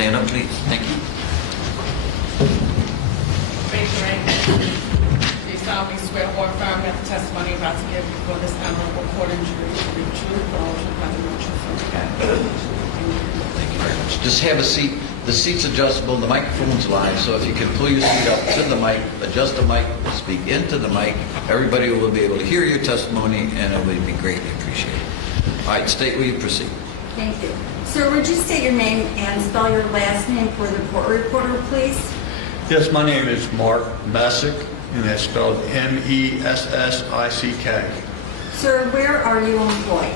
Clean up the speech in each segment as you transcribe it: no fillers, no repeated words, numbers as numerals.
stand up, please. Thank you. Raise your right hand. Do you solemnly swear or affirm that the testimony you're about to give before this honorable court and jury will be true, the whole truth, nothing but the truth, so help you God? Thank you very much. Just have a seat. The seat's adjustable. The microphone's live, so if you can pull your seat up to the mic, adjust the mic, speak into the mic, everybody will be able to hear your testimony, and it will be greatly appreciated. All right, state will you proceed? Thank you. Sir, would you state your name and spell your last name for the court reporter, please? Yes, my name is Mark Messick, and that's spelled M-E-S-S-I-C-K. Sir, where are you employed?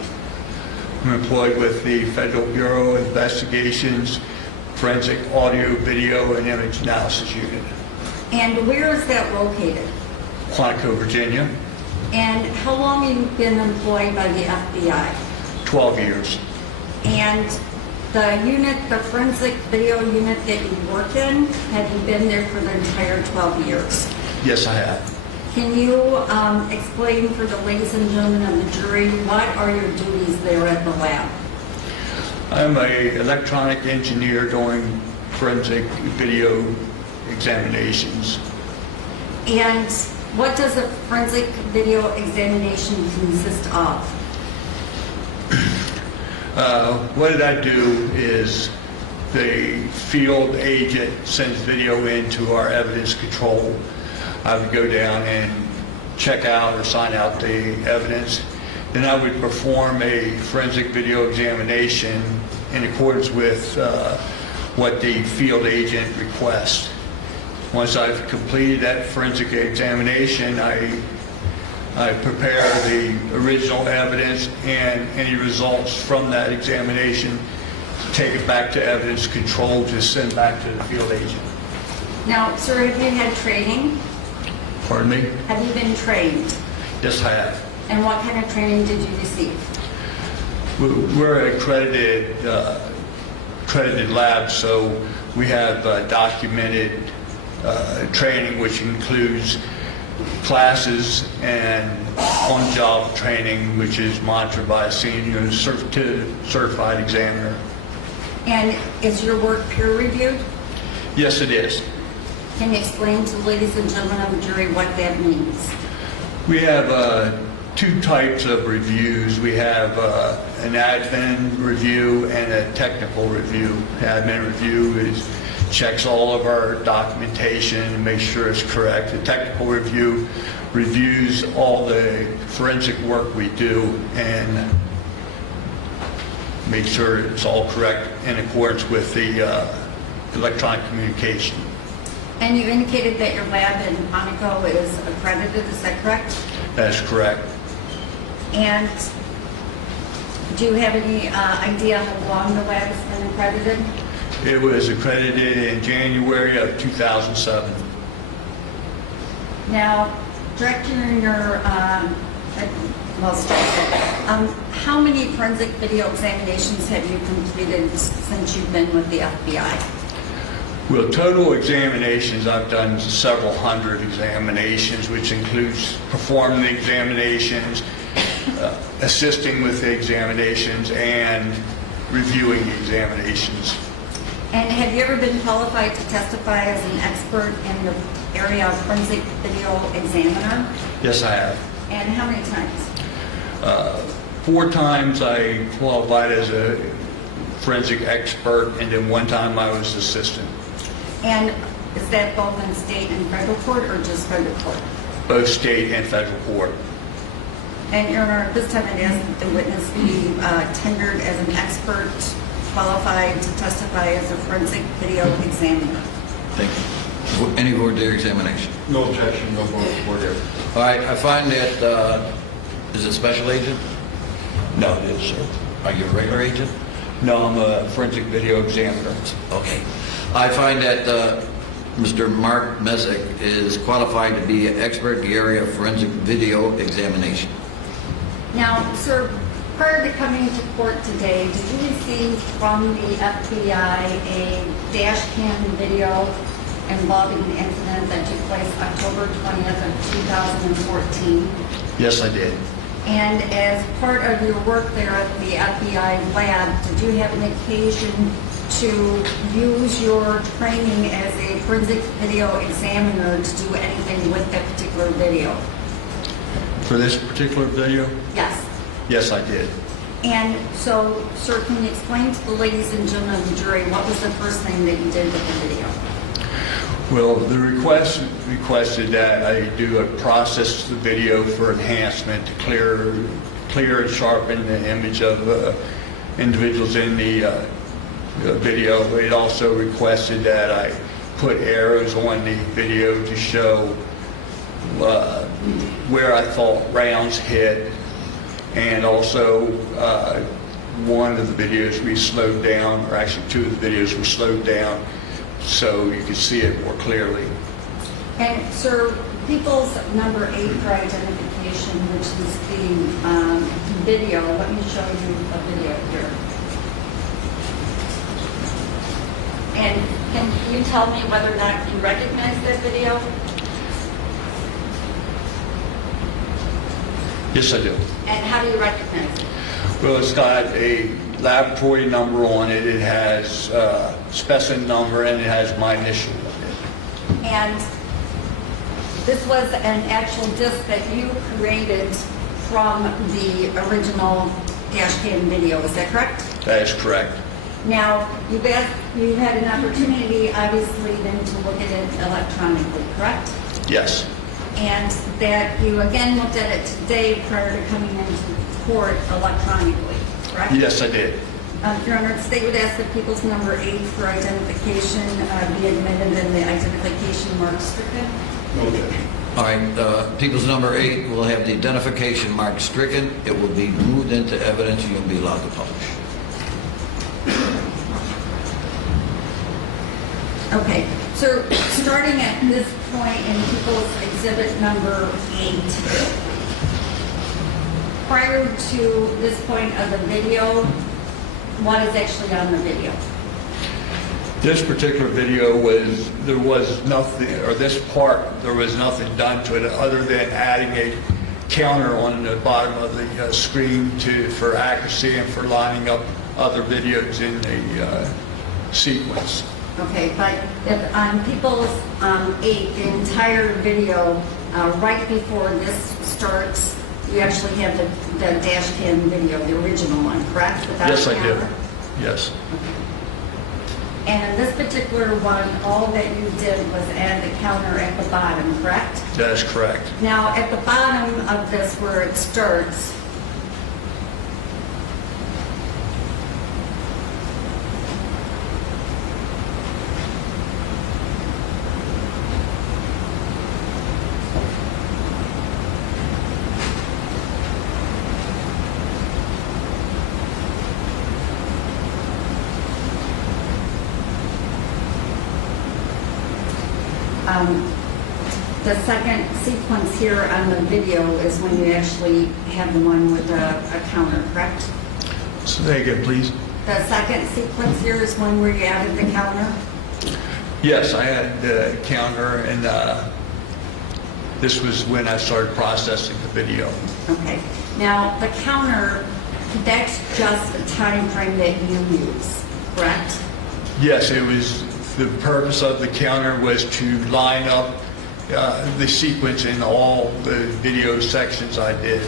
I'm employed with the Federal Bureau of Investigations, Forensic Audio, Video, and Image Analysis Unit, And where is that located? Quantico, Virginia, And how long have you been employed by the FBI? 12 years. And the unit, the forensic video unit that you work in, have you been there for the entire 12 years? Yes, I have. Can you explain for the ladies and gentlemen of the jury, what are your duties there at the lab? I'm an electronic engineer doing forensic video examinations. And what does a forensic video examination consist of? What I do is the field agent sends video into our evidence control. I would go down and check out or sign out the evidence. Then I would perform a forensic video examination in accordance with what the field agent requests. Once I've completed that forensic examination, I prepare the original evidence and any results from that examination, take it back to evidence control to send back to the field agent. Now, sir, have you had training? Pardon me? Have you been trained? Yes, I have. And what kind of training did you receive? We're an accredited lab, so we have documented training, which includes classes and on-job training, which is monitored by a senior certified examiner. And is your work peer-reviewed? Yes, it is. Can you explain to the ladies and gentlemen of the jury what that means? We have two types of reviews. We have an admin review and a technical review. Admin review checks all of our documentation and makes sure it's correct. The technical review reviews all the forensic work we do and makes sure it's all correct in accordance with the electronic communication. And you indicated that your lab in Quantico is accredited, is that correct? That's correct. And do you have any idea how long the lab has been accredited? It was accredited in January of 2007. Now, Director, in your, how many forensic video examinations have you completed since you've been with the FBI? Well, total examinations, I've done several hundred examinations, which includes performing the examinations, assisting with the examinations, and reviewing the examinations. And have you ever been qualified to testify as an expert in the area of forensic video examiner? Yes, I have. And how many times? 4 times I qualified as a forensic expert, and then 1 time I was assistant. And is that both in state and federal court or just federal court? Both state and federal court. And Your Honor, this time I'd ask that the witness be tendered as an expert qualified to testify as a forensic video examiner. Thank you. Any voir dire examination? No objection, no voir dire. All right, I find that, is it special agent? No, it is, sir. Are you a regular agent? No, I'm a forensic video examiner. Okay. I find that Mr. Mark Messick is qualified to be an expert in the area of forensic video examination. Now, sir, prior to coming to court today, did you receive from the FBI a dash cam video involving an incident that took place October 20th of 2014? Yes, I did. And as part of your work there at the FBI lab, did you have an occasion to use your training as a forensic video examiner to do anything with that particular video? For this particular video? Yes. Yes, I did. And so, sir, can you explain to the ladies and gentlemen of the jury what was the first thing that you did with the video? Well, the request requested that I do a process the video for enhancement to clear and sharpen the image of individuals in the video. It also requested that I put arrows on the video to show where I thought rounds hit, and also one of the videos we slowed down, or actually two of the videos were slowed down so you could see it more clearly. And sir, people's number 8 for identification, which is the video. Let me show you a video here. And can you tell me whether or not you recognize that video? Yes, I do. And how do you recognize it? Well, it's got a laboratory number on it. It has a specimen number, and it has my initial on it. And this was an actual disc that you created from the original dash cam video, is that correct? That is correct. Now, you had an opportunity, obviously, then to look at it electronically, correct? Yes. And that you again looked at it today prior to coming into court electronically, correct? Yes, I did. Your Honor, the state would ask that people's number 8 for identification be admitted and the identification mark stricken. All right, people's number 8 will have the identification mark stricken. It will be moved into evidence. You'll be allowed to publish. Okay, so starting at this point in people's exhibit number 8, prior to this point of the video, what is actually on the video? This particular video there was nothing, or this part, there was nothing done to it other than adding a counter on the bottom of the screen for accuracy and for lining up other videos in the sequence. Okay, but if on people's 8, the entire video, right before this starts, you actually have the dash cam video, the original one, correct? Without Yes, I camera? did. Yes. And this particular one, all that you did was add the counter at the bottom, correct? That is correct. Now, at the bottom of this where it starts, the second sequence here on the video is when you actually have the one with a counter, correct? Say again, please. The second sequence here is one where you added the counter? Yes, I had the counter, and this was when I started processing the video. Okay. Now, the counter, that's just a time frame that you use, correct? Yes, it was. The purpose of the counter was to line up the sequence in all the video sections I did.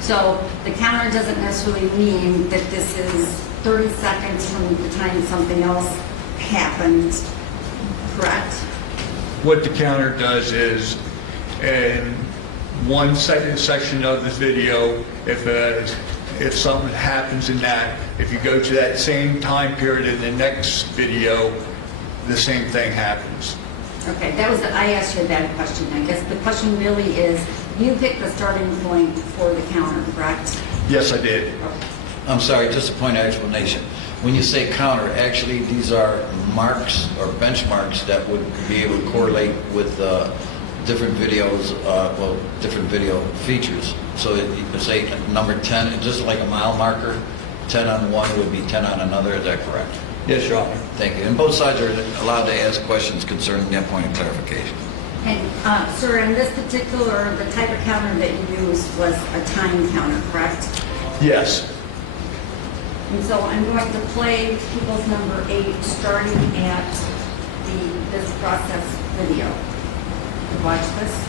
So the counter doesn't necessarily mean that this is 30 seconds from the time something else happened, correct? What the counter does in one section of the video, if something happens in that, if you go to that same time period in the next video, the same thing happens. Okay, I asked you that question. I guess the question really is, you picked the starting point for the counter, correct? Yes, I did. I'm sorry, just a point of explanation. When you say counter, actually these are marks or benchmarks that would be able to correlate with different videos, different video features. So you could say number 10, just like a mile marker, 10 on one would be 10 on another. Is that correct? Yes, Your Honor. Thank you. And both sides are allowed to ask questions concerning that point of clarification. And sir, in this particular, the type of counter that you used was a time counter, correct? Yes. And so I'm going to play People's Number 8, starting at this process video. Watch this.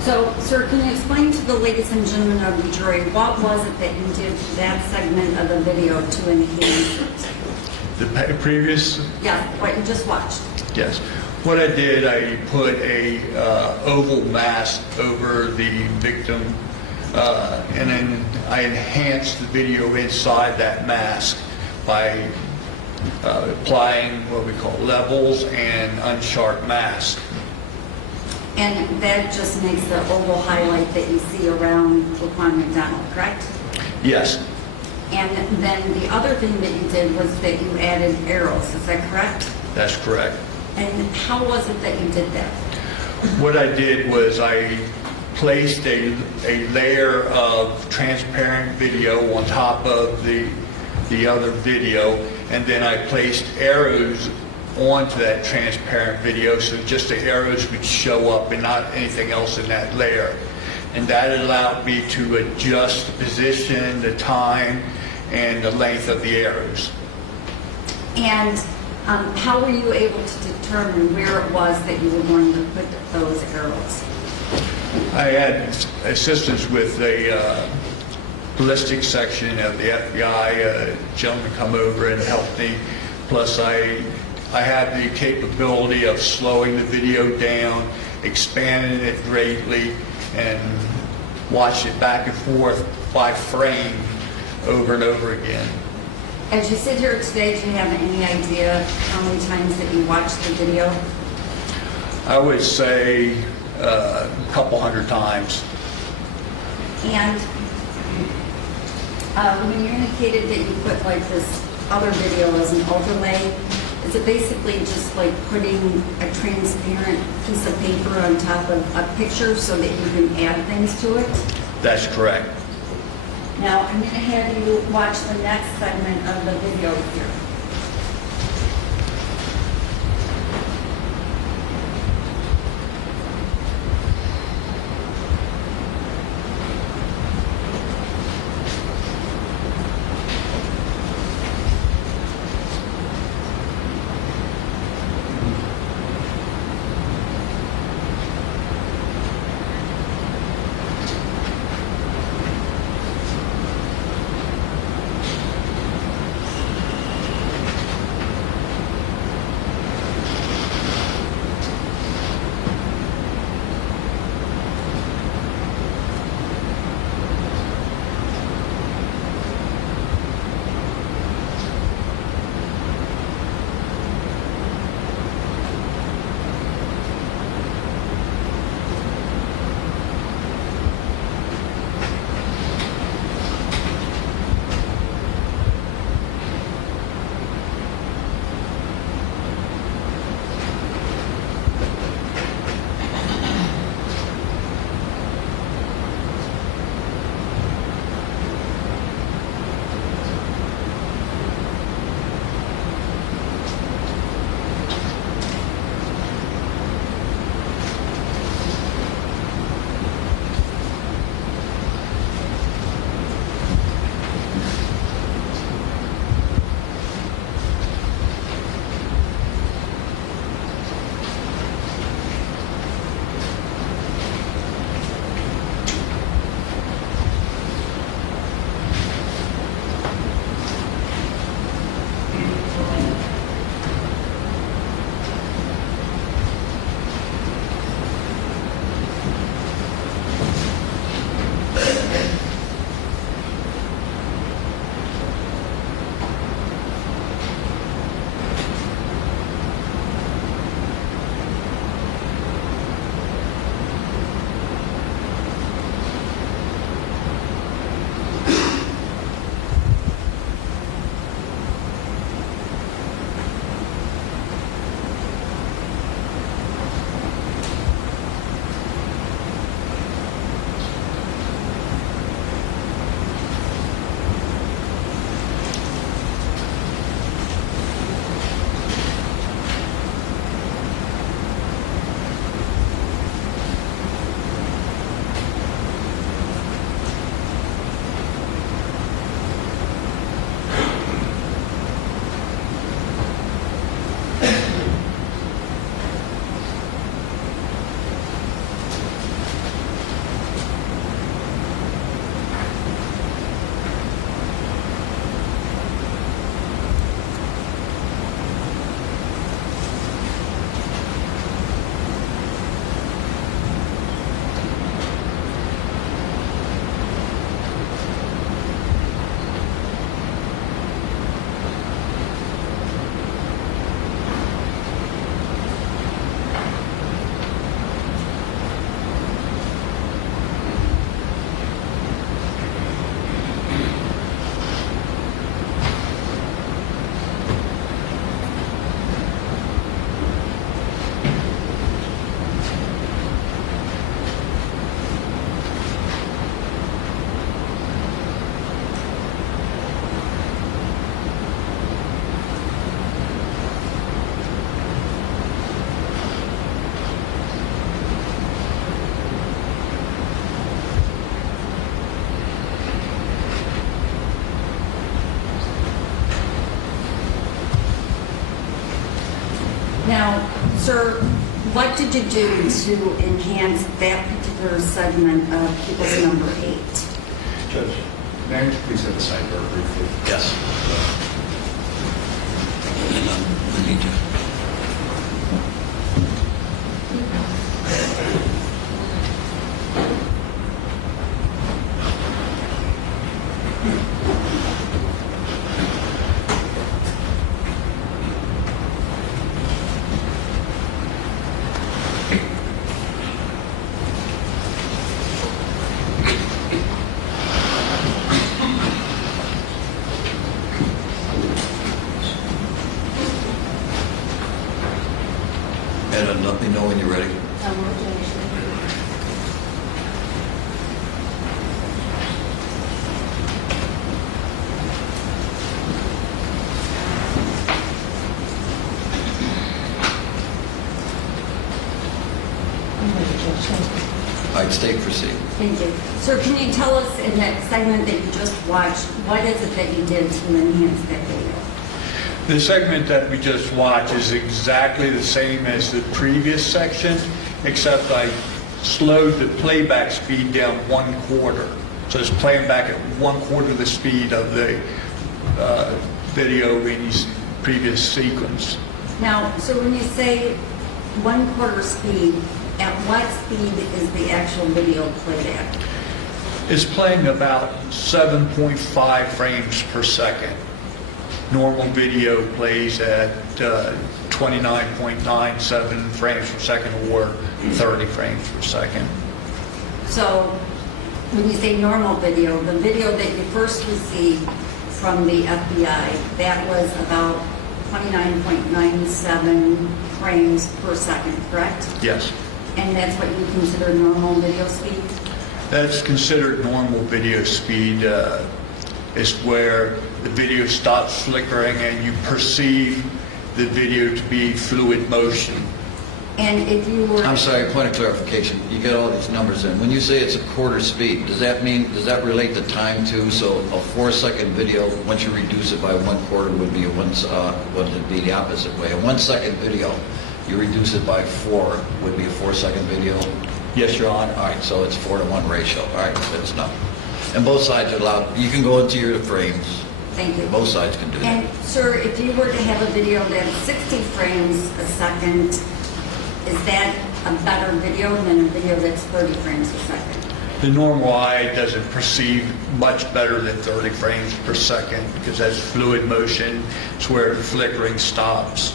So, sir, can you explain to the ladies and gentlemen of the jury, what was it that you did to that segment of the video to enhance it? The previous, Yeah, what you just watched. yes. What I did, I put a oval mask over the victim, and then I enhanced the video inside that mask by applying what we call levels and unsharp mask. And that just makes the oval highlight that you see around Laquan McDonald, correct? Yes, And then the other thing that you did was that you added arrows, is that correct? that's correct. And how was it that you did that? What I did was I placed a layer of transparent video on top of the other video, and then I placed arrows onto that transparent video, so just the arrows would show up and not anything else in that layer. And that allowed me to adjust the position, the time, and the length of the arrows. And how were you able to determine where it was that you were going to put those arrows? I had assistance with the ballistics section of the FBI. A gentleman come over and helped me. Plus, I have the capability of slowing the video down, expanding it greatly, and watch it back and forth by frame over and over again. As you sit here today, do you have any idea how many times that you watched the video? I would say a couple hundred times. And when you indicated that you put like this other video as an overlay, is it basically just like putting a transparent piece of paper on top of a picture so that you can add things to it? That's correct. Now, I'm going to have you watch the next segment of the video here. Now, sir, what did you do to enhance that particular segment of people's number 8? Judge, may I please have the sidebar briefly? Yes. We need to. Ed, let me know when you're ready. All right, state proceed. Thank you. Sir, can you tell us in that segment that you just watched, what is it that you did to enhance that video? The segment that we just watched is exactly the same as the previous section, except I slowed the playback speed down 1/4. So it's playing back at 1/4 the speed of the video in the previous sequence. Now, so when you say 1/4 speed, at what speed is the actual video playback? It's playing about 7.5 frames per second. Normal video plays at 29.97 frames per second or 30 frames per second. So when you say normal video, the video that you first received from the FBI, that was about 29.97 frames per second, correct? Yes. And that's what you consider normal video speed? That's considered normal video speed. Is where the video stops flickering and you perceive the video to be fluid motion. And if you were... I'm sorry, point of clarification. You get all these numbers in. When you say it's a quarter speed, does that relate to time too? So a 4-second video, once you reduce it by 1/4 would be would it be the opposite way? A 1-second video, you reduce it by 4 would be a 4-second video? Yes, Your Honor. All right, so it's 4-to-1 ratio. All right, that's enough. And both sides are allowed, you can go into your frames. Thank you. Both sides can do that. And sir, if you were to have a video that's 60 frames a second, is that a better video than a video that's 30 frames a second? The normal eye doesn't perceive much better than 30 frames per second because that's fluid motion. It's where the flickering stops.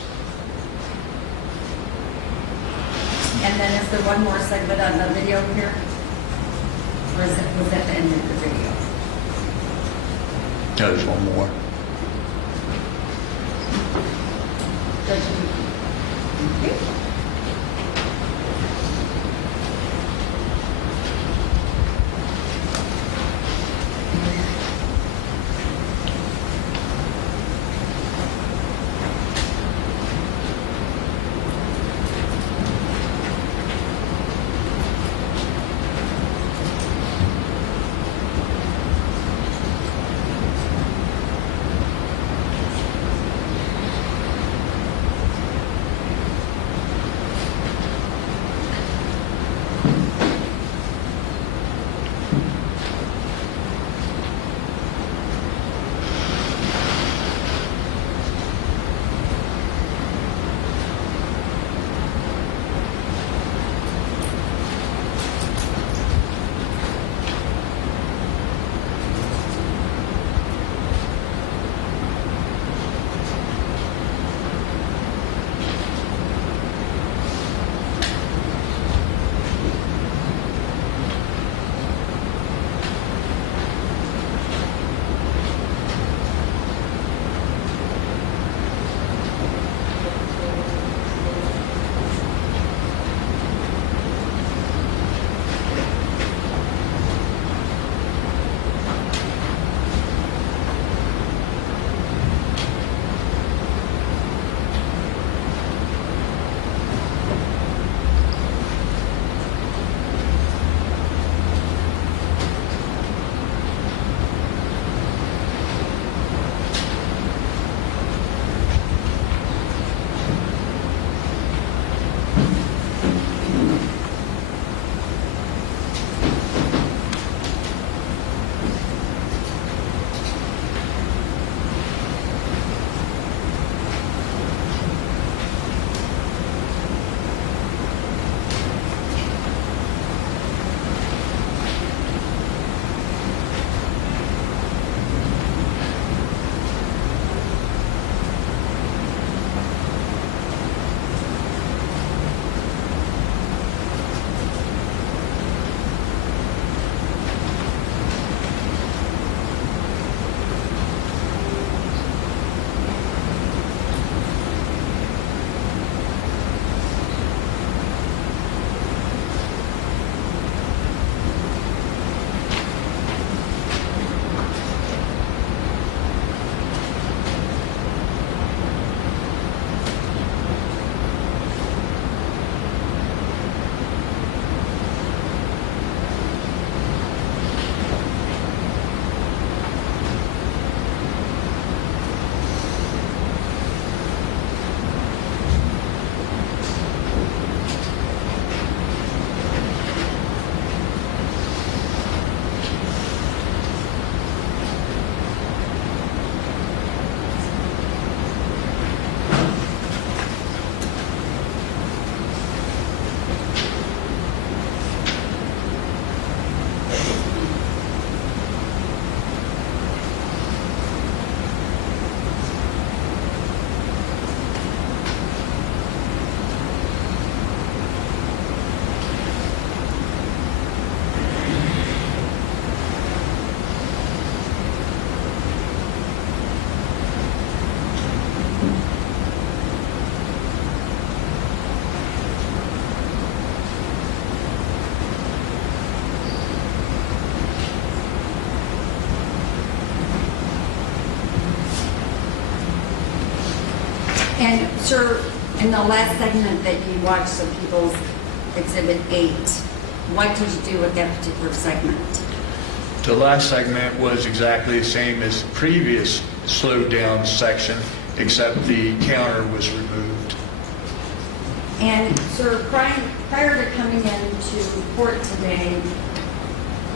And then is there one more segment on the video here? Or was that the end of the video? There's one more. Judge, thank you. And sir, in the last segment that you watched, so People's Exhibit 8, what did you do with that particular segment? The last segment was exactly the same as the previous slowed down section, except the counter was removed. And sir, prior to coming into court today,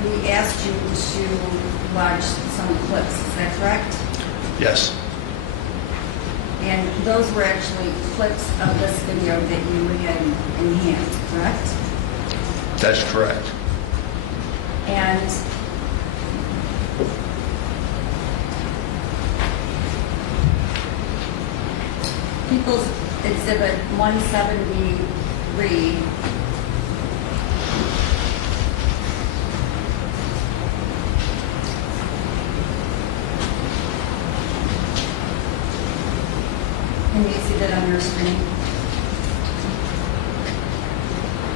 we asked you to watch some clips, is that correct? Yes, And those were actually clips of this video that you had enhanced, correct? that's correct. And People's Exhibit 173 Can you see that on your screen?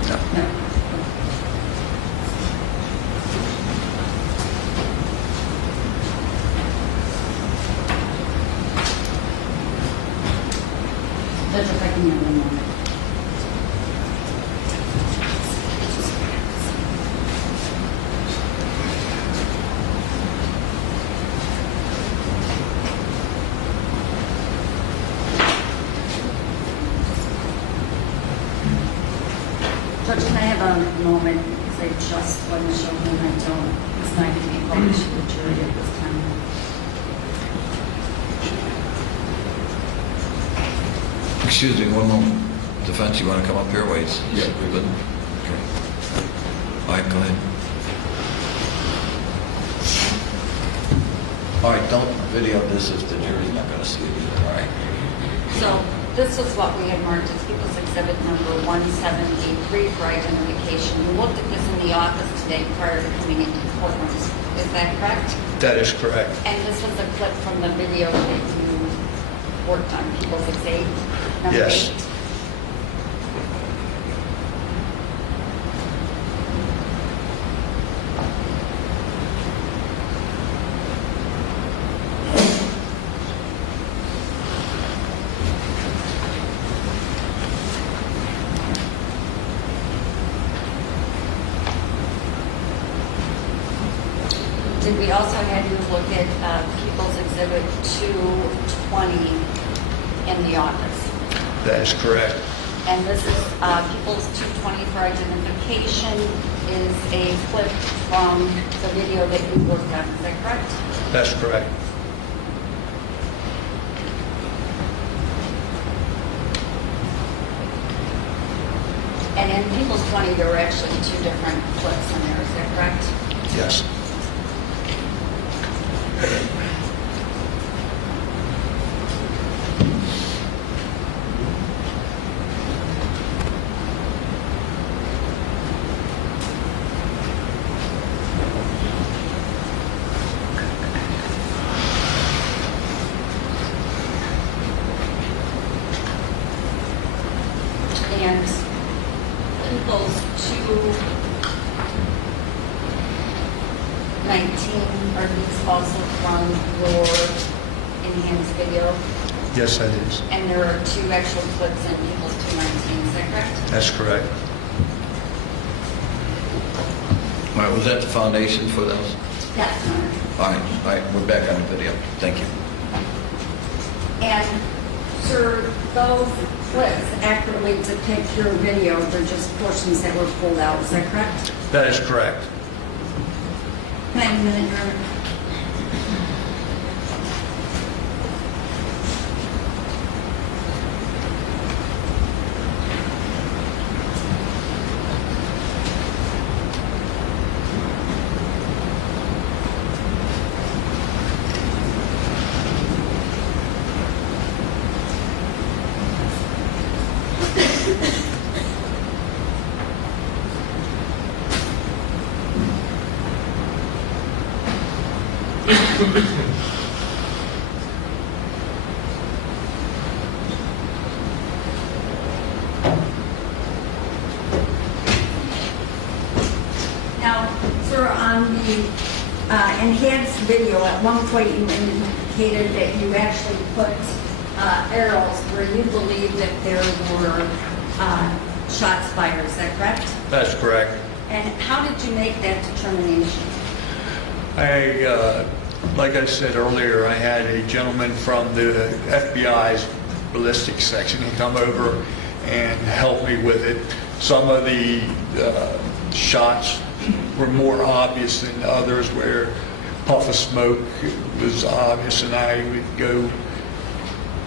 No. No. Judge, if I can have one moment. Judge, can I have a moment, because I just want to show him I don't, it's not going to be published to the jury at this time. Excuse me, one moment. Defense, you want to come up here, ways? Yeah. Good. Okay. All right, go ahead. All right, don't video this if the jury's not going to see it either, all right? So this is what we had marked as People's Exhibit number 173 for identification. You looked at this in the office today prior to coming into the courtroom. Is that correct? That is correct. And this was a clip from the video that you worked on, People's Exhibit number Yes. 8. Did we also have you look at People's Exhibit 220 in the office? That is correct. And this is People's 220 for identification is a clip from the video that you worked on. Is that correct? That's correct. And in People's 20, there were actually two different clips in there. Is that correct? Yes. And People's 219, are these also from your enhanced video? Yes, that is. And there are two actual clips in People's 219, is that correct? That's correct. All right, was that the foundation for those? Yes, Your Honor. All right, we're back on the video. Thank you. And, sir, those clips accurately depict your video, they're just portions that were pulled out, is that correct? That is correct. Can I have a minute, Your Honor? Now, sir, on the enhanced video, at one point you indicated that you actually put arrows where you believe that there were shots fired, is that correct? That's correct. And how did you make that determination? Like I said earlier, I had a gentleman from the FBI's Ballistics section come over and help me with it. Some of the shots were more obvious than others, where puff of smoke was obvious, and I would go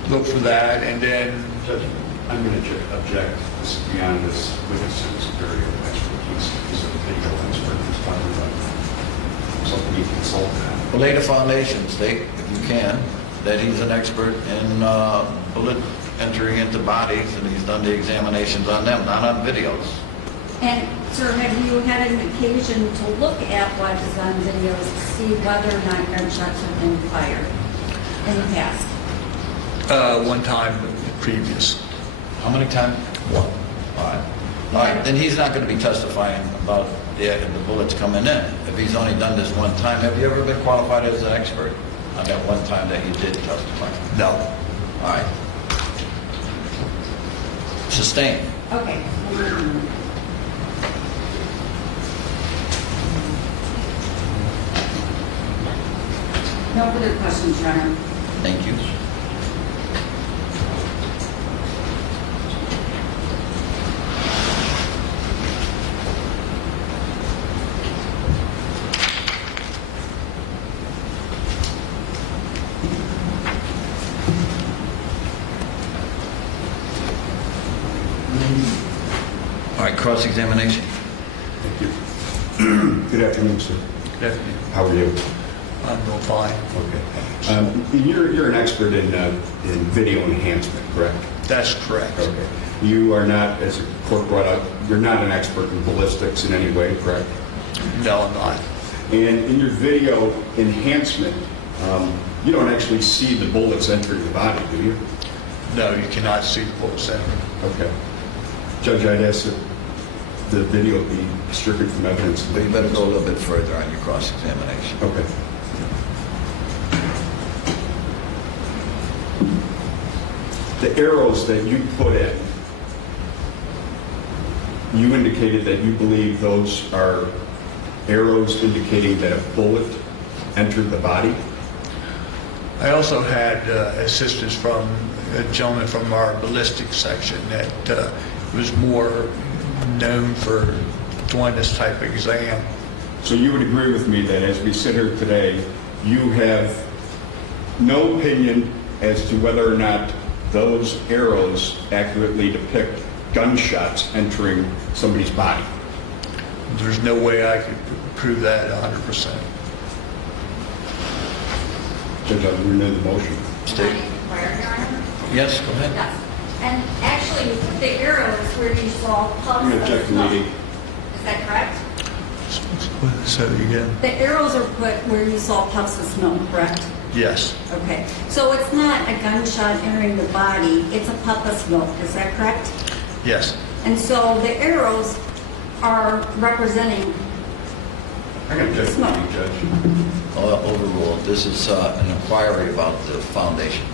look for that, and then Judge, I'm going to object. This is beyond this witness's superior expertise. He's a video expert. He's talking about something he consulted on. Well, lay the foundation, state, if you can, that he's an expert in bullet entering into bodies, and he's done the examinations on them, not on videos. And, sir, have you had an occasion to look at what is on videos to see whether or not gunshots have been fired in the past? one time previous. How many times? One. All right. All right, then he's not going to be testifying about the bullets coming in. If he's only done this one time, have you ever been qualified as an expert on that one time that he did testify? No. All right. Sustained. Okay. No further questions, Your Honor. Thank you. All right, cross-examination. Thank you. Good afternoon, sir. Good afternoon. How are you? I'm doing fine. Okay. You're an expert in video enhancement, correct? That's correct. Okay. You are not, as the court brought up, you're not an expert in ballistics in any way, correct? No, I'm not. And in your video enhancement, you don't actually see the bullets entering the body, do you? No, you cannot see the bullets entering. Okay. Judge, I'd ask that the video be stricken from evidence. But you better go a little bit further on your cross-examination. Okay. The arrows that you put in, you indicated that you believe those are arrows indicating that a bullet entered the body? I also had assistance from a gentleman from our ballistics section that was more known for doing this type of exam. So you would agree with me that as we sit here today, you have no opinion as to whether or not those arrows accurately depict gunshots entering somebody's body? There's no way I could prove that 100%. Judge, I'll renew the motion. State. Yes, go ahead. Yes. And actually, you put the arrows where you saw puffs I'm going to of check the smoke. meeting. Is that correct? So again, The arrows are put where you saw puffs of smoke, correct? yes, Okay. So it's not a gunshot entering the body, it's a puff of smoke, is that correct? yes. And so the arrows are representing I'm going to check the Smoke. meeting, Judge. Overruled. This is an inquiry about the foundation.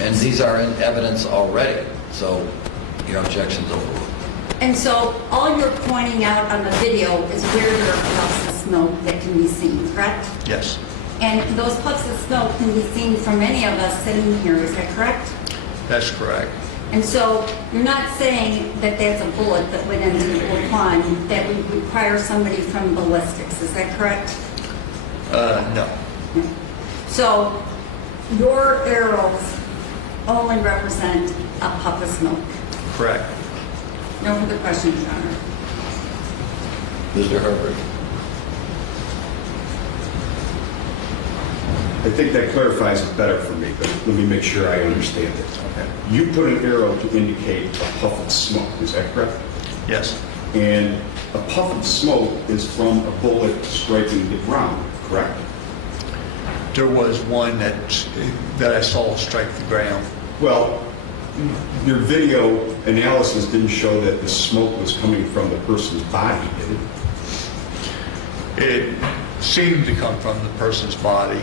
And these are in evidence already, so your objection's overruled. And so all you're pointing out on the video is where there are puffs of smoke that can be seen, correct? Yes, And those puffs of smoke can be seen from any of us sitting here, is that correct? that's correct. And so you're not saying that that's a bullet that went into the crime that would require somebody from ballistics, is that correct? No, So your arrows only represent a puff of smoke. correct. No further questions, Your Honor. Mr. Herbert. I think that clarifies it better for me, but let me make sure I understand it. Okay. You put an arrow to indicate a puff of smoke, is that correct? Yes, And a puff of smoke is from a bullet striking the ground, correct? there was one that I saw strike the ground. Well, your video analysis didn't show that the smoke was coming from the person's body, did it? It seemed to come from the person's body.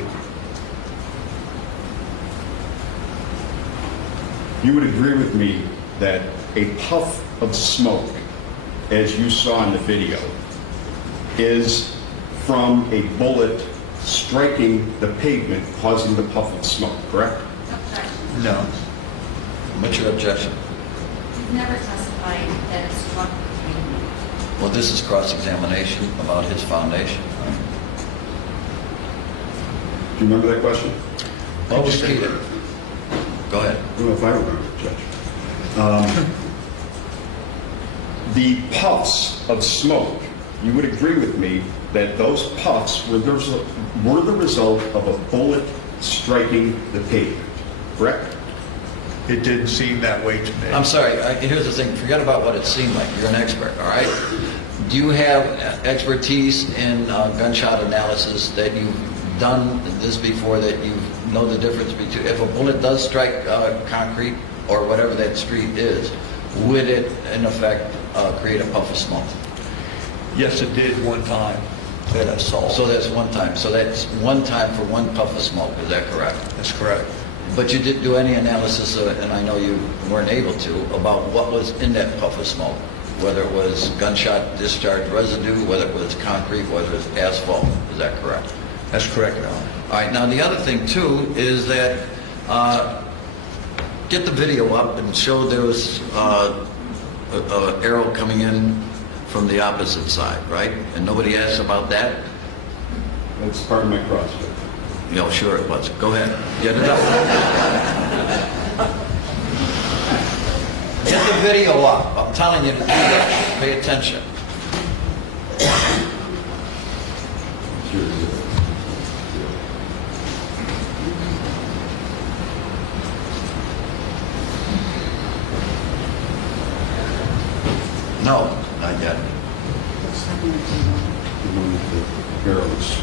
you would agree with me that a puff of smoke, as you saw in the video, is from a bullet striking the pavement, causing the puff of smoke, correct? Objection. No. What's your objection? You've never testified that it struck the pavement. Well, this is cross-examination about his foundation. Do you remember that question? What was Peter? Go ahead. I don't know if I remember, Judge. The puffs of smoke, you would agree with me that those puffs were the result of a bullet striking the pavement, correct? It didn't seem that way to me. I'm sorry, here's the thing, forget about what it seemed like, you're an expert, all right? Do you have expertise in gunshot analysis that you've done this before, that you know the difference between, if a bullet does strike concrete or whatever that street is, would it in effect create a puff of smoke? Yes, it did one time. That's all. So that's one time, so that's one time for one puff of smoke, is that correct? That's correct. But you didn't do any analysis, and I know you weren't able to, about what was in that puff of smoke, whether it was gunshot discharge residue, whether it was concrete, whether it was asphalt. Is that correct? That's correct, Your Honor. All right, now the other thing too is that, get the video up and show there was an arrow coming in from the opposite side, right? And nobody asked about that? That's part of my cross, Judge. You know, sure it was. Go ahead. Get it up. Get the video up. I'm telling you to do that. Pay attention. No, not yet. Arrows.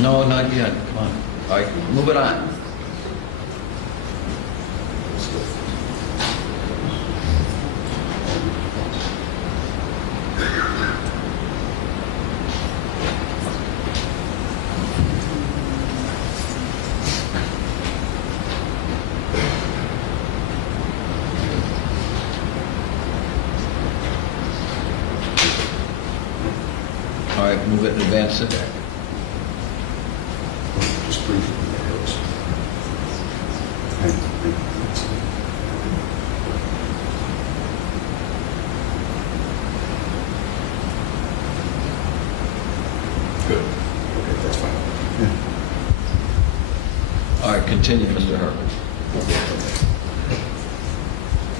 No, not yet. Come on. All right, move it on. All right, move it and advance it. Just bring the arrows. Good. Okay, that's fine. All right, continue, Mr. Herbert.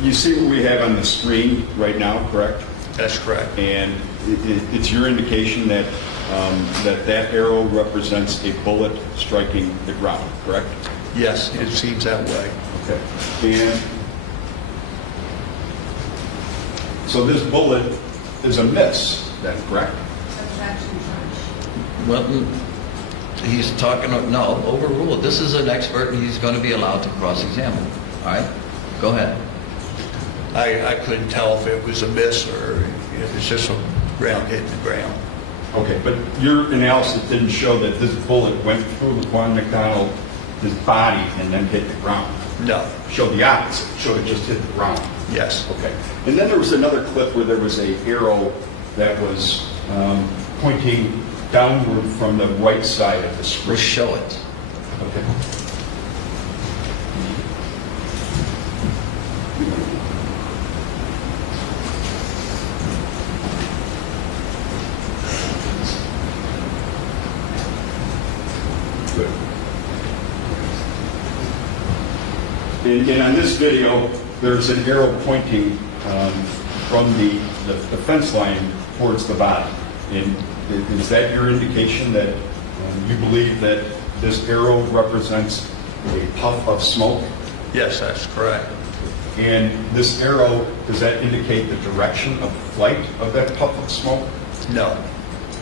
You see what we have on the screen right now, correct? That's correct. And it's your indication that that arrow represents a bullet striking the ground, correct? Yes, it seems that way. Okay. And so this bullet is a miss, then, correct? Objection, Judge. Well, he's talking, no, overruled. This is an expert, and he's going to be allowed to cross-examine. All right? Go ahead. I couldn't tell if it was a miss or if it's just a round hitting the ground. Okay, but your analysis didn't show that this bullet went through Juan McDonald, his body, and then hit the ground. No. Showed the opposite. Showed it just hit the ground. Yes. Okay. And then there was another clip where there was a arrow that was pointing downward from the right side of the screen. Let's show it. Okay. And on this video, there's an arrow pointing from the fence line towards the body. And is that your indication that you believe that this arrow represents a puff of smoke? Yes, that's correct. And this arrow, does that indicate the direction of flight of that puff of smoke? No,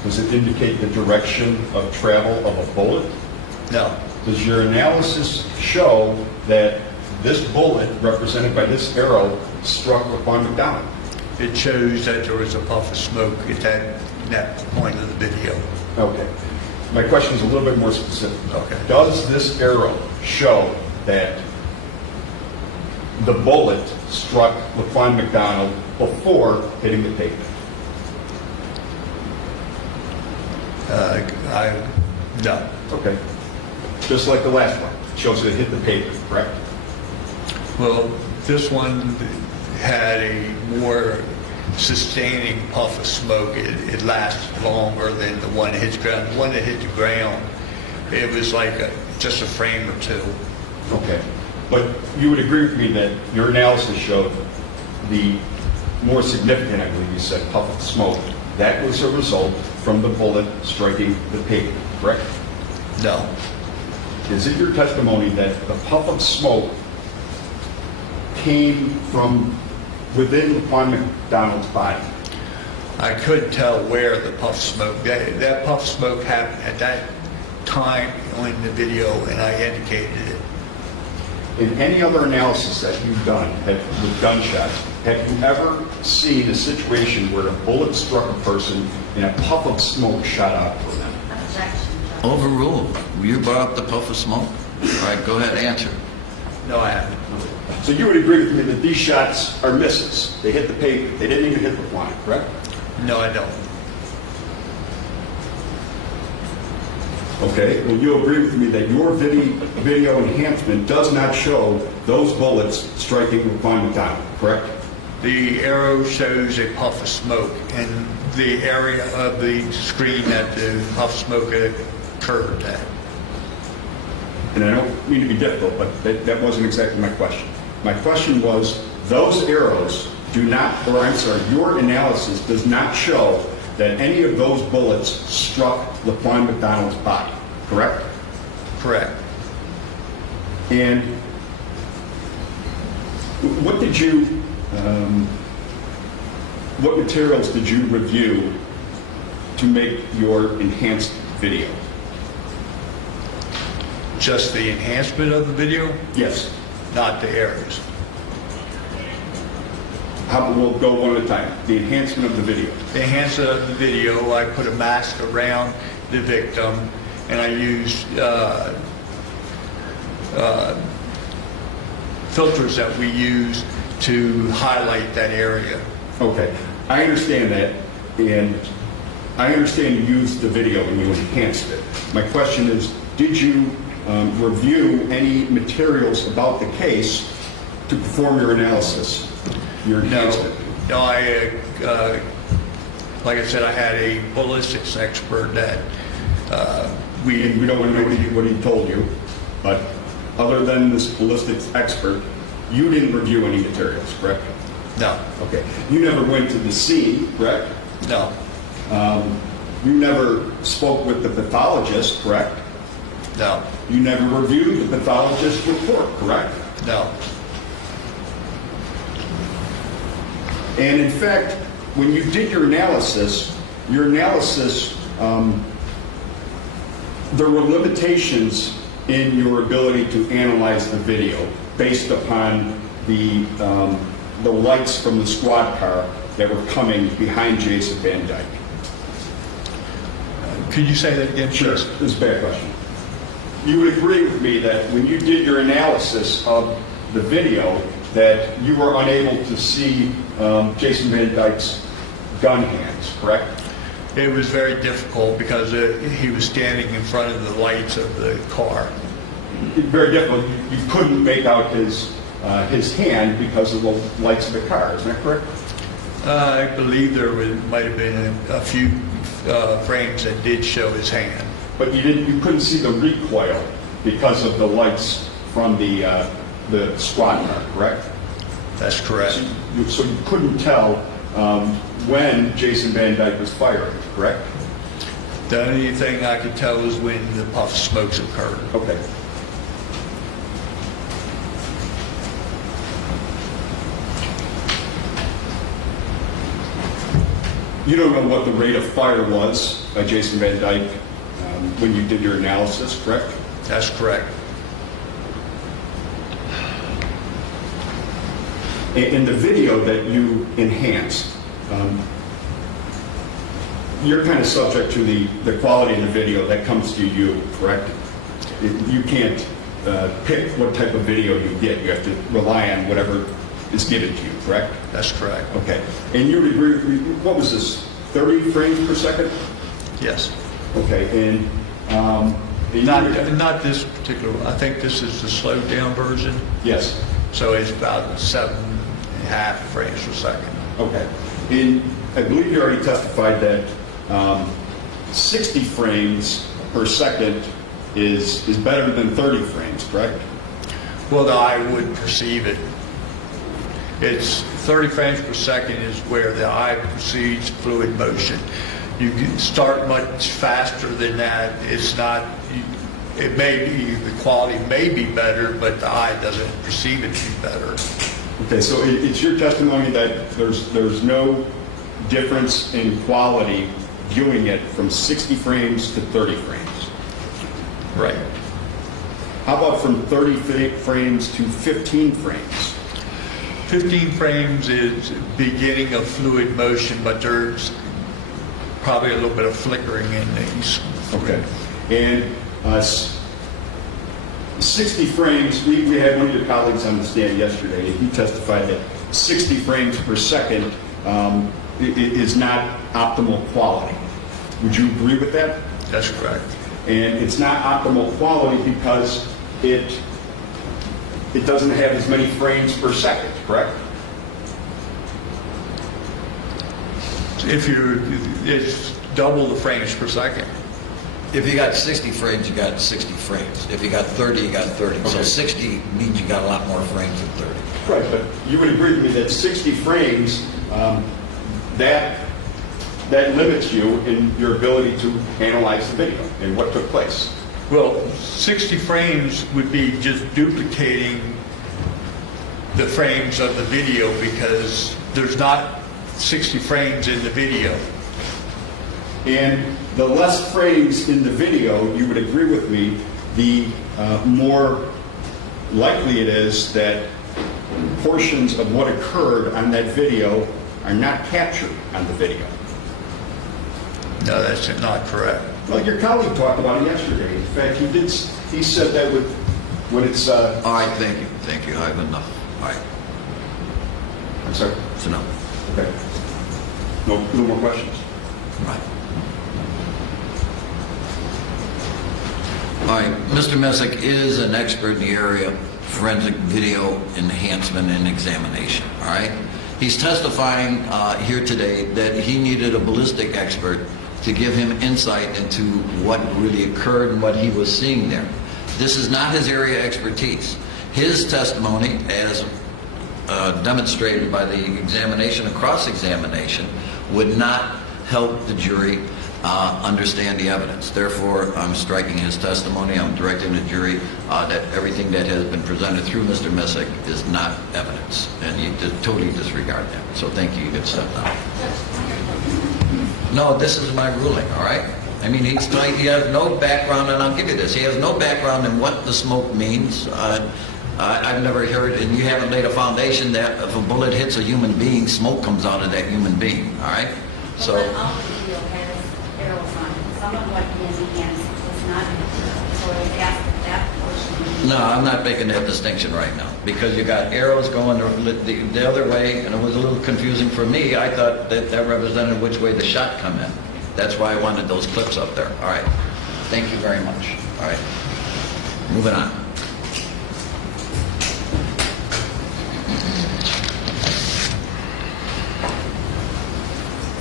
Does it indicate the direction of travel of a bullet? no, Does your analysis show that this bullet, represented by this arrow, struck LaQuan McDonald? it shows that there was a puff of smoke at that point of the video. Okay. My question is a little bit more specific. Okay. Does this arrow show that the bullet struck LaQuan McDonald before hitting the pavement? No, Okay. Just like the last one, it shows that it hit the pavement, correct? well, this one had a more sustaining puff of smoke. It lasted longer than the one that hit the ground. The one that hit the ground, it was like just a frame or two. Okay. But you would agree with me that your analysis showed the more significant, I believe you said, puff of smoke. That was a result from the bullet striking the pavement, correct? No, Is it your testimony that the puff of smoke came from within LaQuan McDonald's body? I couldn't tell where the puff smoke, that puff smoke happened at that time on the video, and I indicated it. In any other analysis that you've done with gunshots, have you ever seen a situation where a bullet struck a person and a puff of smoke shot out from them? Objection, Judge. Overruled. You brought up the puff of smoke. All right, go ahead, answer. No, I haven't. So you would agree with me that these shots are misses. They hit the pavement. They didn't even hit the line, correct? No, I don't. Okay. Well, you agree with me that your video enhancement does not show those bullets striking LaQuan McDonald, correct? The arrow shows a puff of smoke in the area of the screen that the puff of smoke occurred at. And I don't mean to be difficult, but that wasn't exactly my question. My question was, those arrows do not, or I'm sorry, your analysis does not show that any of those bullets struck LaQuan McDonald's body, correct? Correct. And what did you, what materials did you review to make your enhanced video? Just the enhancement of the video, Yes. not the arrows. We'll go one at a time. The enhancement of the video. The enhancement of the video, I put a mask around the victim, and I used filters that we use to highlight that area. Okay, I understand that, and I understand you used the video and you enhanced it. My question is, did you review any materials about the case to perform your analysis, your enhancement? No, like I said, I had a ballistics expert that We don't want to know what he told you, but other than this ballistics expert, you didn't review any materials, correct? No, Okay. You never went to the scene, correct? no, You never spoke with the pathologist, correct? no, You never reviewed the pathologist's report, correct? no. And in fact, when you did your analysis, there were limitations in your ability to analyze the video based upon the lights from the squad car that were coming behind Jason Van Dyke. Could you say that again, Sure, please? this is a bad question. You would agree with me that when you did your analysis of the video, that you were unable to see Jason Van Dyke's gun hands, correct? It was very difficult because he was standing in front of the lights of the car. Very difficult. You couldn't make out his hand because of the lights of the car. Isn't that correct? I believe might have been a few frames that did show his hand. But you couldn't see the recoil because of the lights from the the squad car, correct? That's correct. So you couldn't tell when Jason Van Dyke was firing, correct? The only thing I could tell is when the puff of smokes occurred. Okay. You don't know what the rate of fire was by Jason Van Dyke when you did your analysis, correct? That's correct. In the video that you enhanced, you're kind of subject to the quality of the video that comes to you, correct? You can't pick what type of video you get. You have to rely on whatever is given to you, correct? That's correct. Okay. And you would agree, what was this, 30 frames per second? Yes. Okay. And Not this particular one. I think this is the slowed down version. Yes. So it's about 7.5 frames per second. Okay. And I believe you already testified that 60 frames per second is better than 30 frames, correct? Well, the eye would perceive it. It's 30 frames per second is where the eye perceives fluid motion. You can start much faster than that. It's not, it may be, the quality may be better, but the eye doesn't perceive it to be better. Okay, so it's your testimony that there's no difference in quality viewing it from 60 frames to 30 frames. Right. How about from 30 frames to 15 frames? 15 frames is beginning of fluid motion, but there's probably a little bit of flickering in these. Okay. And 60 frames, we had one of your colleagues on the stand yesterday, and he testified that 60 frames per second is not optimal quality. Would you agree with that? That's correct. And it's not optimal quality because it doesn't have as many frames per second, correct? It's double the frames per second. If you got 60 frames, you got 60 frames. If you got 30, you got 30. So Okay. 60 means you got a lot more frames than 30. Right, but you would agree with me that 60 frames, that limits you in your ability to analyze the video and what took place. Well, 60 frames would be just duplicating the frames of the video because there's not 60 frames in the video. And the less frames in the video, you would agree with me, the more likely it is that portions of what occurred on that video are not captured on the video. No, that's not correct. Well, your colleague talked about it yesterday. In fact, he said that when it's... All right, thank you. Thank you. I have enough. All right, I'm sorry. it's enough. Okay. No more questions? Right. All right, Mr. Messick is an expert in the area of forensic video enhancement and examination, all right? He's testifying here today that he needed a ballistic expert to give him insight into what really occurred and what he was seeing there. This is not his area of expertise. His testimony, as demonstrated by the examination and cross-examination, would not help the jury understand the evidence. Therefore, I'm striking his testimony. I'm directing the jury that everything that has been presented through Mr. Messick is not evidence, and you totally disregard that. So thank you. You can step down. No, this is my ruling, all right? I mean, he has no background, and I'll give you this. He has no background in what the smoke means. I've never heard, and you haven't laid a foundation that if a bullet hits a human being, smoke comes out of that human being, all right? So, But all the video has arrows on it. Some of what he enhanced was not. So he asked that portion. no, I'm not making that distinction right now, because you got arrows going the other way, and it was a little confusing for me. I thought that represented which way the shot come in. That's why I wanted those clips up there. All right. Thank you very much. All right. Moving on.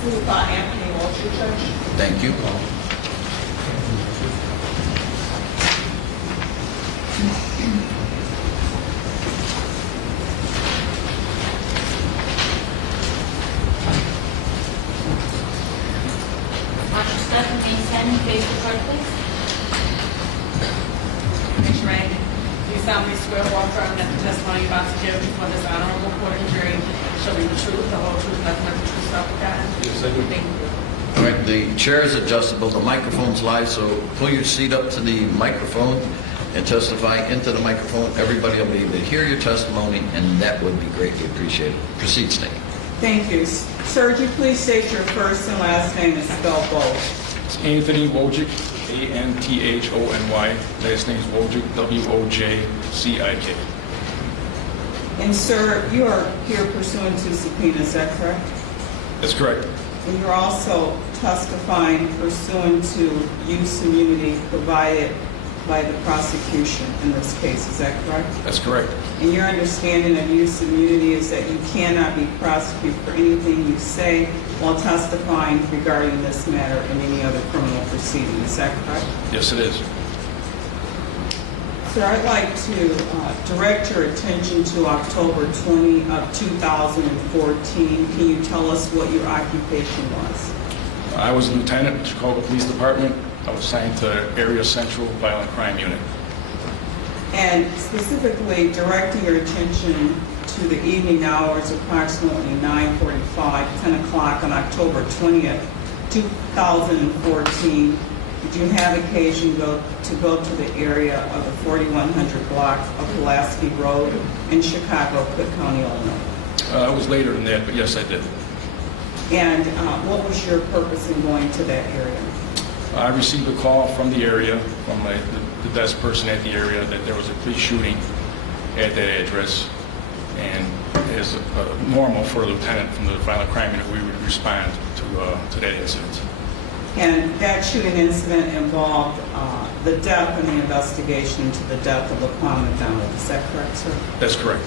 Anthony Wojcik. Thank you. about to give before this honorable court and jury shall be the truth, the whole truth, nothing but the truth, so help you God? Yes, I do. Thank you. All right, the chair is adjustable, the microphone's live, so pull your seat up to the microphone and testify into the microphone. Everybody will be able to hear your testimony, and that would be greatly appreciated. Proceed, Snake. Thank you. Sir, would you please state your first and last name and spell both? It's Anthony Wojcik, Anthony. Last name is Wojcik, Wojcik. And sir, you are here pursuant to subpoena, is that correct? That's correct. And you're also testifying pursuant to use immunity provided by the prosecution in this case, is that correct? That's correct. And your understanding of use immunity is that you cannot be prosecuted for anything you say while testifying regarding this matter in any other criminal proceeding, is that correct? Yes, it is. Sir, I'd like to direct your attention to October 20 of 2014. Can you tell us what your occupation was? I was a lieutenant with the Chicago Police Department. I was assigned to Area Central Violent Crime Unit. And specifically directing your attention to the evening hours, approximately 9:45, 10 o'clock on October 20th, 2014, did you have occasion to go to the area of the 4100 block of Pulaski Road in Chicago, Cook County, Illinois? It was later than that, but yes, I did. And what was your purpose in going to that area? I received a call from the area, from the desk person at the area, that there was a police shooting at that address. And as normal for a lieutenant from the Violent Crime Unit, we would respond to that incident. And that shooting incident involved the death and the investigation into the death of Laquan McDonald. Is that correct, sir? That's correct.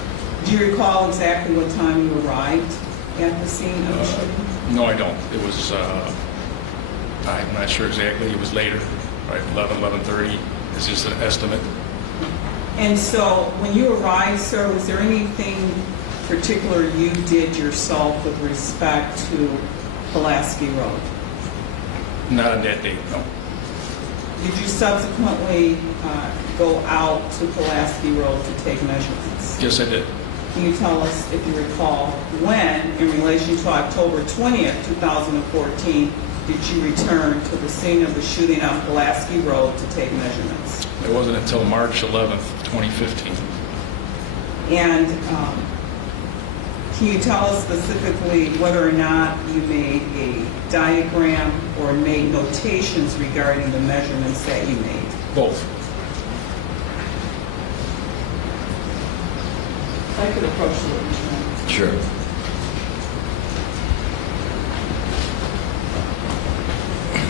Do you recall exactly what time you arrived at the scene of the shooting? No, I don't. It was, I'm not sure exactly. It was later, right, 11:30 is just an estimate. And so when you arrived, sir, was there anything particular you did yourself with respect to Pulaski Road? Not on that date, no. Did you subsequently go out to Pulaski Road to take measurements? Yes, I did. Can you tell us, if you recall, when, in relation to October 20th, 2014, did you return to the scene of the shooting on Pulaski Road to take measurements? It wasn't until March 11th, 2015. And can you tell us specifically whether or not you made a diagram or made notations regarding the measurements that you made? Both. If I could approach the witness. Sure.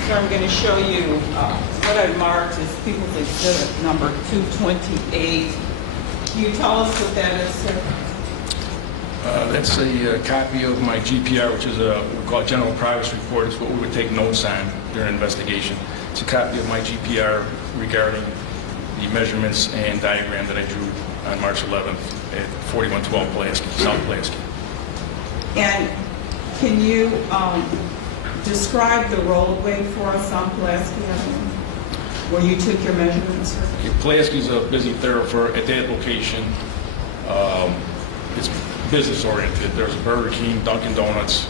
So I'm going to show you what I've marked as People's Exhibit number 228. Can you tell us what that is, sir? That's a copy of my GPR, which is we call it General Progress Report. It's what we would take notes on during an investigation. It's a copy of my GPR regarding the measurements and diagram that I drew on March 11th at 4112 Pulaski, South Pulaski. And can you describe the roadway for us on Pulaski Avenue, where you took your measurements, sir? Pulaski's a busy thoroughfare. At that location, it's business oriented. There's a Burger King, Dunkin' Donuts,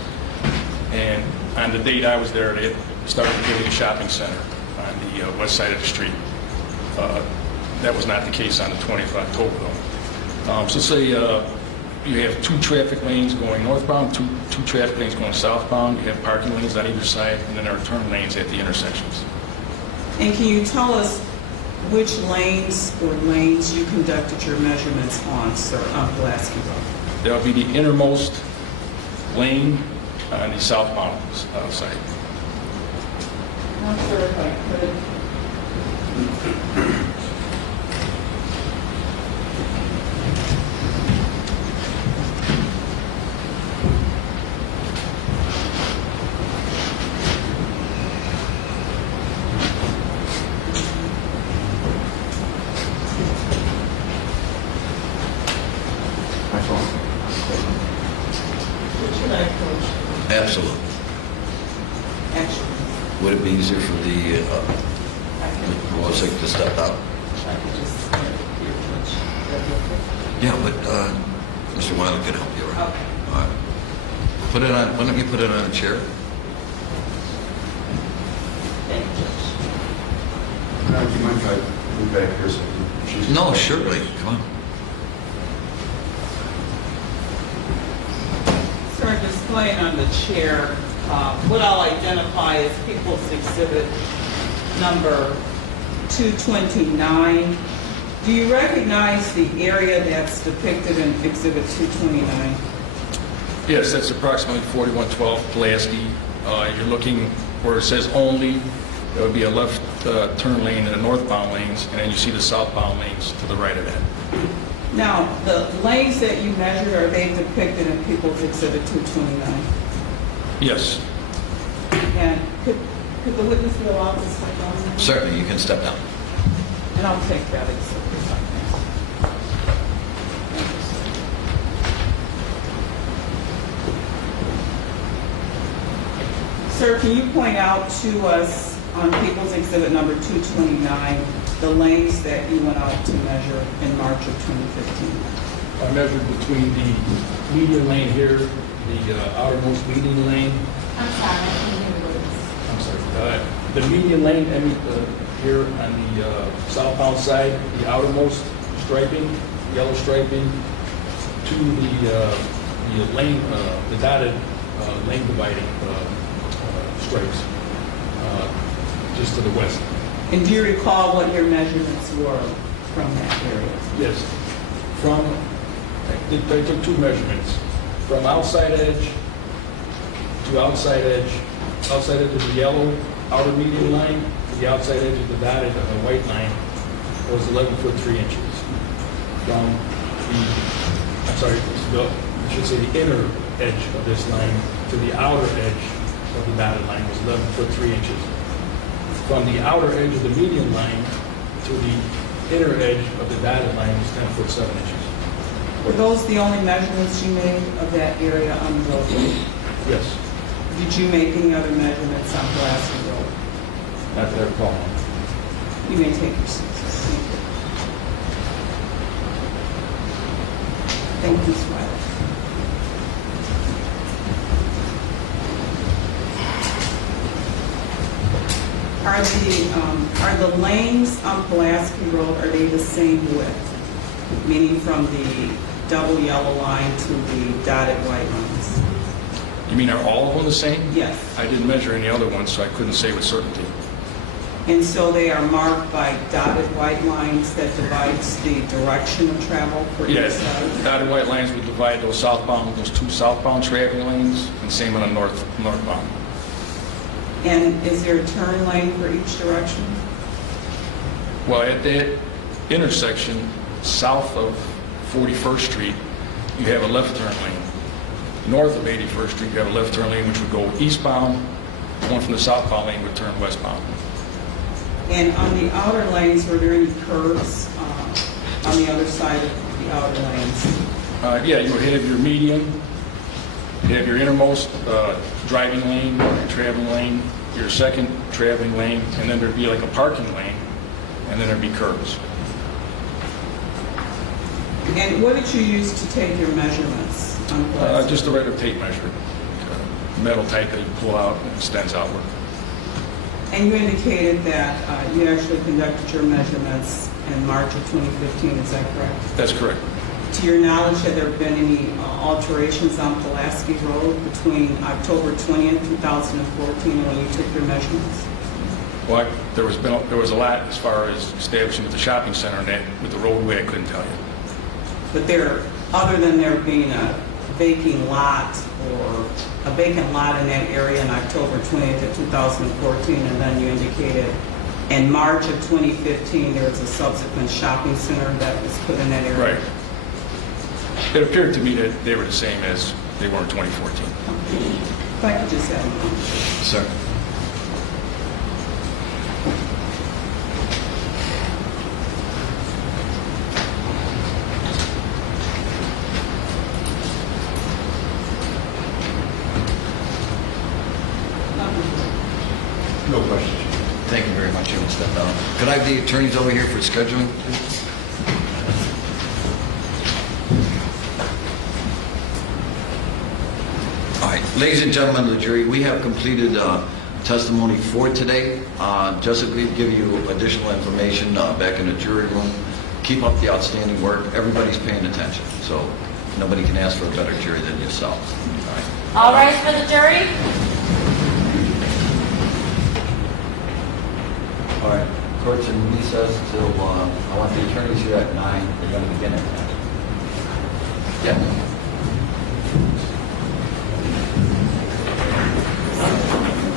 and on the date I was there, they started building a shopping center on the west side of the street. That was not the case on the 20th of October, though. So say you have two traffic lanes going northbound, two traffic lanes going southbound. You have parking lanes on either side, and then there are turn lanes at the intersections. And can you tell us which lanes you conducted your measurements on, sir, on Pulaski Road? There will be the innermost lane on the southbound side. Not sure if I could. Should I approach? Absolutely. Actually, Would it be easier for the I can Wojcik to step out? I can just here approach. Yeah, but Mr. Wiley can help you, right? Okay. All right. Put it on, why don't you put it on a chair? Thank you. Do you mind if I move back here so she's... No, surely, come on. Sir, displaying on the chair, what I'll identify as People's Exhibit number 229. Do you recognize the area that's depicted in Exhibit 229? Yes, that's approximately 4112 Pulaski. You're looking where it says only, there would be a left turn lane in the northbound lanes, and then you see the southbound lanes to the right of that. Now, the lanes that you measured, are they depicted in People's Exhibit 229? Yes. And could the witness be allowed to step down? Certainly, you can step down. And I'll take that exhibit if I may. Thank you, sir. Sir, can you point out to us on People's Exhibit number 229 the lanes that you went out to measure in March of 2015? I measured between the median lane here, the outermost median lane. I'm sorry, I can't hear the words. I'm sorry. The median lane, I mean, here on the southbound side, the outermost striping, yellow striping, to the lane, the dotted lane dividing stripes, just to the west. And do you recall what your measurements were from that area? Yes. I took two measurements. From outside edge to outside edge of the yellow outer median line, to the outside edge of the dotted white line was 11 foot 3 inches. From I should say the inner edge of this line to the outer edge of the dotted line was 11 foot 3 inches. From the outer edge of the median line to the inner edge of the dotted line was 10 foot 7 inches. Were those the only measurements you made of that area on the roadway? Yes. Did you make any other measurements on Pulaski Road? Not that I recall. You may take your seat. Thank you, Ms. Wiley. Are the lanes on Pulaski Road, are they the same width? Meaning from the double yellow line to the dotted white lines? You mean are all of them the same? Yes. I didn't measure any other ones, so I couldn't say with certainty. And so they are marked by dotted white lines that divides the direction of travel for each Yes, side? dotted white lines would divide those two southbound traveling lanes, and same on the northbound. And is there a turn lane for each direction? Well, at that intersection, south of 41st Street, you have a left turn lane. North of 81st Street, you have a left turn lane which would go eastbound. One from the southbound lane would turn westbound. And on the outer lanes, were there any curves on the other side of the outer lanes? Yeah, you would have your median, you have your innermost driving lane, your traveling lane, your second traveling lane, and then there'd be like a parking lane, and then there'd be curves. And what did you use to take your measurements on Pulaski? Just a regular tape measure, metal type that you pull out and extends outward. And you indicated that you actually conducted your measurements in March of 2015, is that correct? That's correct. To your knowledge, have there been any alterations on Pulaski Road between October 20th, 2014 and when you took your measurements? Well, there was a lot as far as establishing with the shopping center and that with the roadway, I couldn't tell you. But other than there being a vacant lot or a vacant lot in that area in October 20th of 2014, and then you indicated in March of 2015 there was a subsequent shopping center that was put in that area? Right. It appeared to me that they were the same as they were in 2014. If I could just have a moment. Sir. No questions. Thank you very much. You can step down. Could I have the attorneys over here for scheduling, please? Ladies and gentlemen of the jury, we have completed testimony for today. Just to give you additional information back in the jury room, keep up the outstanding work. Everybody's paying attention, so nobody can ask for a better jury than yourself. All right, for the jury? All right, court's in recess till, I want the attorneys here at 9. They're going to begin at 10. Yeah.